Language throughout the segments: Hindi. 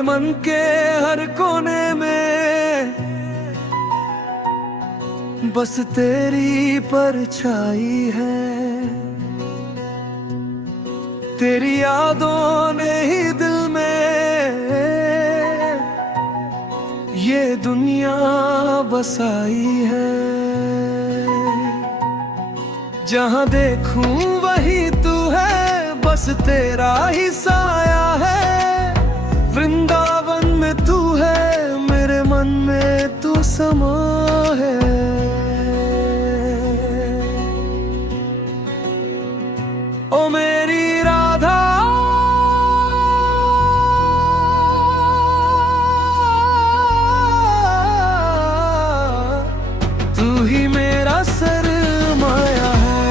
मेरे मन के हर कोने में बस तेरी परछाई है। तेरी यादों ने ही दिल में ये दुनिया बसाई है। जहाँ देखूं वही तू है, बस तेरा ही साया है। वृंदावन में तू है, मेरे मन में तू समा है। ओ मेरी राधा, तू ही मेरा सरमाया है।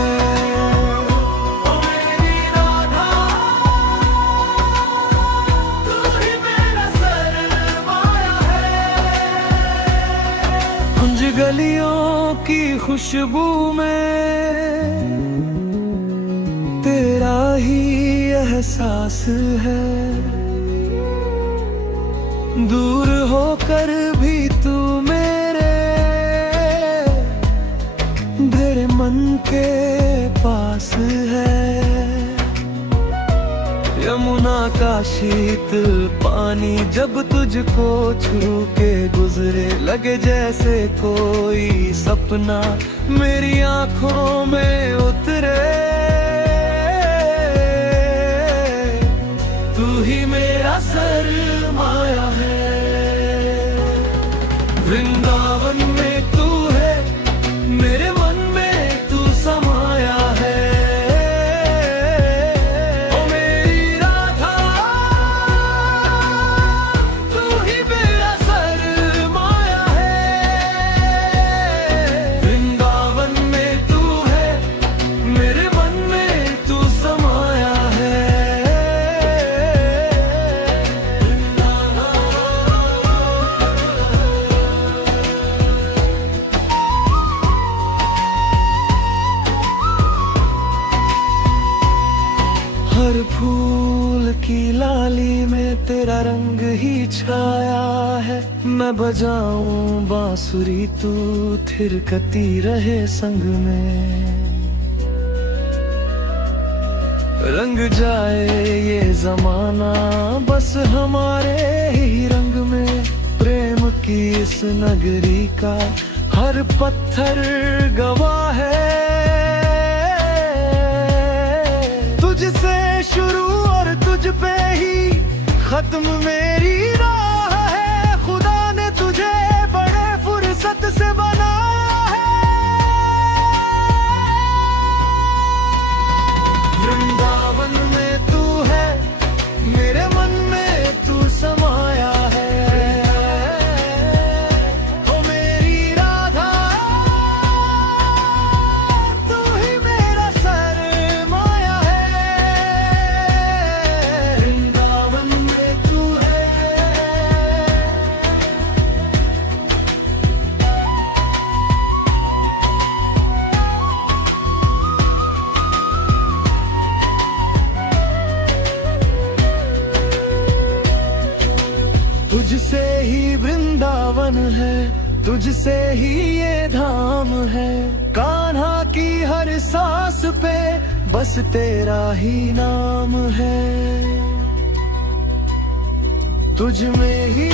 ओ मेरी राधा, तू ही मेरा सरमाया है। कुंज गलियों की खुशबू में तेरा ही एहसास है। दूर होकर भी तू मेरे मन के पास है। यमुना का शीतल पानी जब तुझको छू के गुजरे, लगे जैसे कोई सपना मेरी आंखों में उतरे। तू ही मेरा सरमाया है। वृंदावन में तू है, मेरे मन में तू समाया है। ओ मेरी राधा, तू ही मेरा सरमाया है। वृंदावन में तू है, मेरे मन में तू समाया है। हर फूल की लाली में तेरा रंग ही छाया है। मैं बजाऊं बांसुरी, तू थिरकती रहे संग में। रंग जाए ये जमाना बस हमारे ही रंग में। प्रेम की इस नगरी का हर पत्थर गवाह है। तुझसे शुरू और तुझ पे ही खत्म मेरी राह है। खुदा ने तुझे बड़े फुर्सत से बनाया है। वृंदावन में तू है, मेरे मन में तू समाया है। ओ मेरी राधा, तू ही मेरा सरमाया है। वृंदावन में तू है। तुझसे ही वृंदावन है, तुझसे ही ये धाम है। कान्हा की हर सांस पे बस तेरा ही नाम है। तुझ में ही